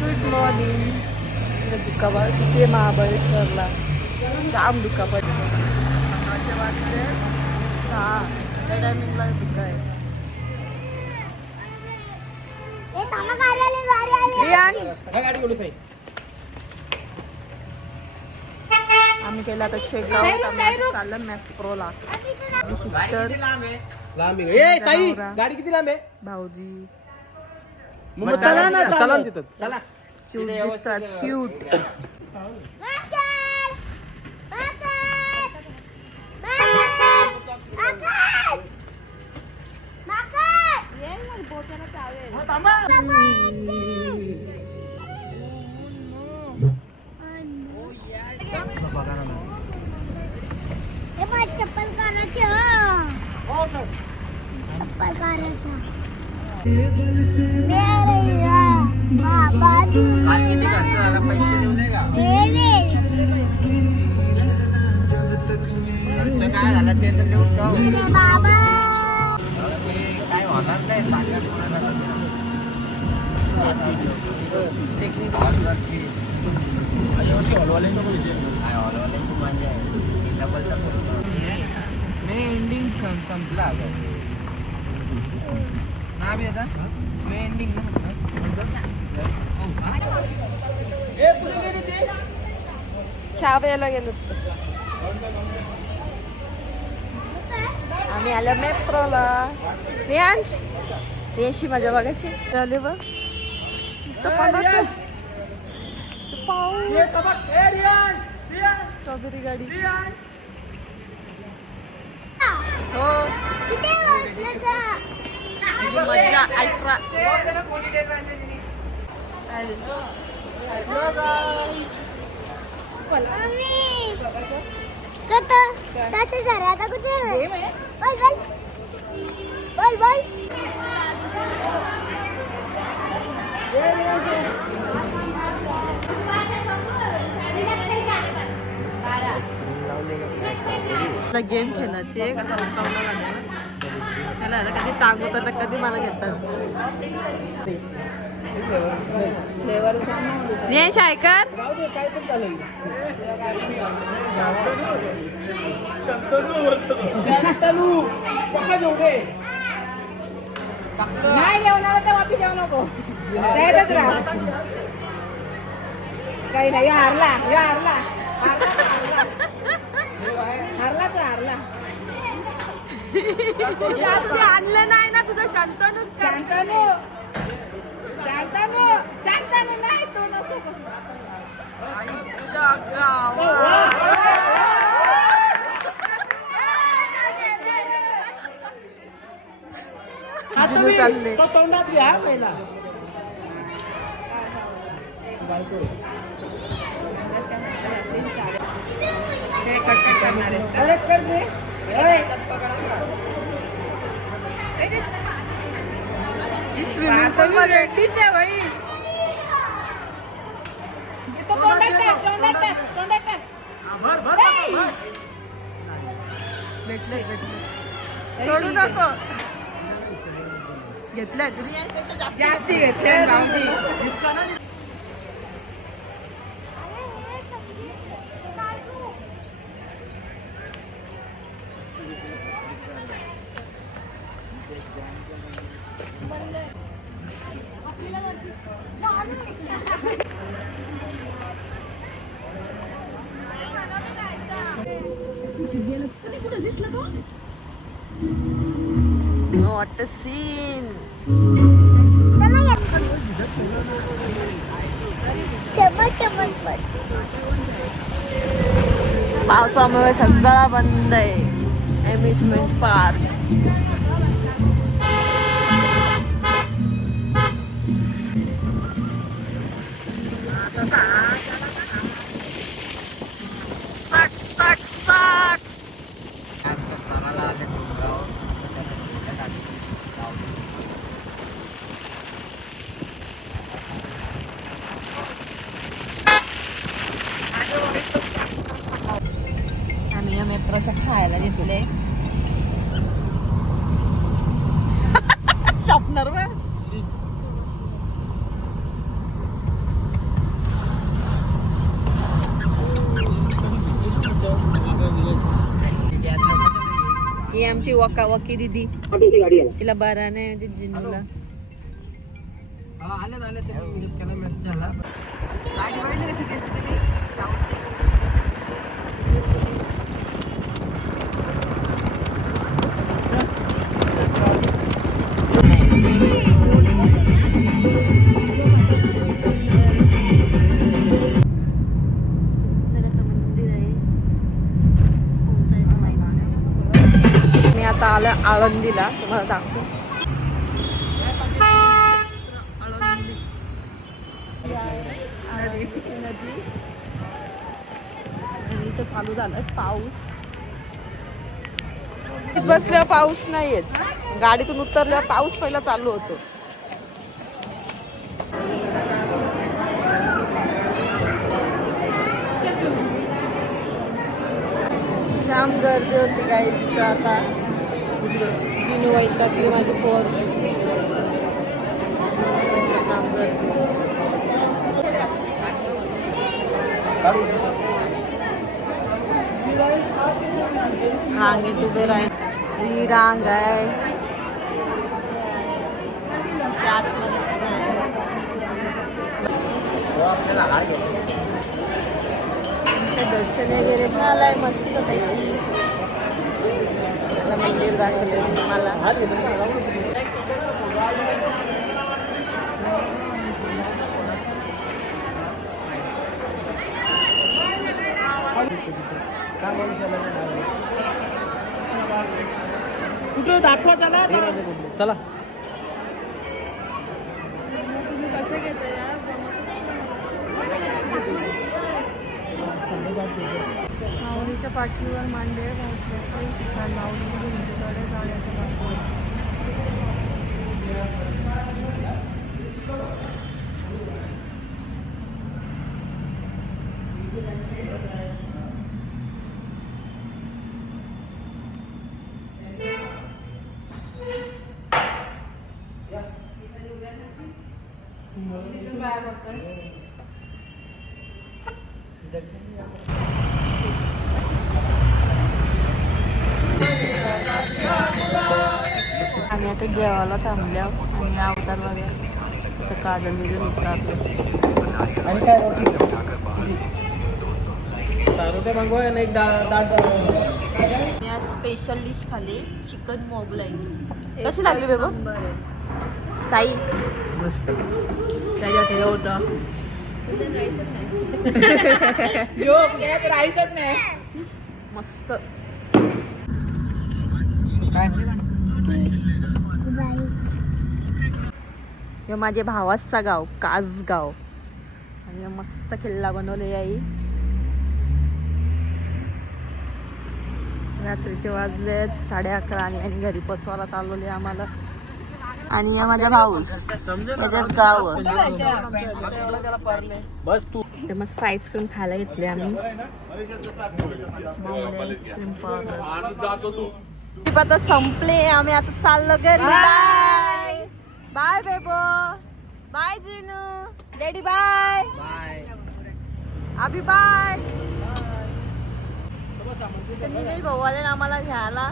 Good morning दुखापत तिथे महाबळेश्वरला जाम दुखापत सकाळचे वाजले हा त्या टायमिंगला दुखायचं प्रियांश आम्ही केलं आता चेकआउट आम्ही चाललं मॅप्रोला माझी सिस्टर लांब आहे. गाडी किती लांब आहे? भाऊजी. मग चला ना चला ना तिथं चला. क्यूट दिसतात क्यूट चप्पल कानाची चप्पल बाबा पैसे देऊ का काय ते तर देऊन ते काय होणार नाही सांगा कोणाला हॉलवरती काय हॉलवाल्यांची मजा आहे डबल डबल मे एंडिंग संपला चहा प्यायला गेलो होतो. आम्ही आल्या मेट्रोला. रियांश रियांशी मजा बघायची. झाले बघ. पाऊस. स्ट्रॉबेरी गाडी. हो. कुठे बसलं जा. म्हणजे मजा अल्ट्रा कुठे गेम खेळायची. कधी टांग उतरलं कधी मला घेतात. जाऊ दे नाही जेवणार तर वापी जाऊ नको. राहा काही नाही हारला हारला हारला. तो हारला तो हारला. जास्त आणलं नाही ना तुझं शांतनूच शांतनू. शांतनू. शांतनू नाही तू नको आईच्या गावात. जिनू चालले. तो तोंडात घ्या पहिला. अरे कर दे. स्विमिंग पूल मध्ये सोडू नको घेतलं जास्ती घेतले बावधी What a scene! पावसामुळे सगळा बंद आहे अम्युजमेंट पार्क खायला घेतले. शॉपनर ही आमची वका वकी दिदी. तिला बारा नाही म्हणजे जिनूला आल्या आल्या ते नाही. आलं आळंदीला तुम्हाला दाखवतो आळंदी आहे नदी आणि तर चालू झालं पाऊस बसल्या बसल्यावर पाऊस नाही येत गाडीतून उतरल्यावर पाऊस पहिला चालू होतो. जाम गर्दी होती गाईची आता. जिनू वैतागली माझी पोर जाम गर्दी रांगेत उभे राहील ही रांग आहे आतमध्ये पण आहे. तो आपल्याला हार इथे दर्शन वगैरे पण आलाय मस्त पैकी मंदिर दाखवले मला कुठं दाखवा चला चला. तुम्ही कसं घेताय यार पाठीवर मांडे पोहोचल्याचं ठिकाण माऊलीच्या भिंतीकडे जाण्याचं दाखवलं आम्ही आता जेवायला थांबल्या आणि अवतार वगैरे असं काजल बिजल उतरतो आणि काय सारू ते मागवा आणि एक मी आज स्पेशल डिश खाली चिकन मोगलाई कशी लागली बेबो? साई. मस्त. त्याच्यात हे होतं नाही. मस्त. काय? हे माझे भावाचा गाव कासगाव आणि मस्त किल्ला बनवले आई. रात्रीचे वाजले साडे अकरा आणि आणि घरी पोचवायला चालवले आम्हाला. आणि या माझा भाऊस याच्याच गाव. बस तू. ते मस्त आईस्क्रीम खायला घेतले आम्ही. आईस्क्रीम आता संपले. आम्ही आता चाललो घरी. Bye bye Bebo bye Jinu daddy bye bye Abhi bye Nilesh भाऊ आले ना आम्हाला घ्यायला.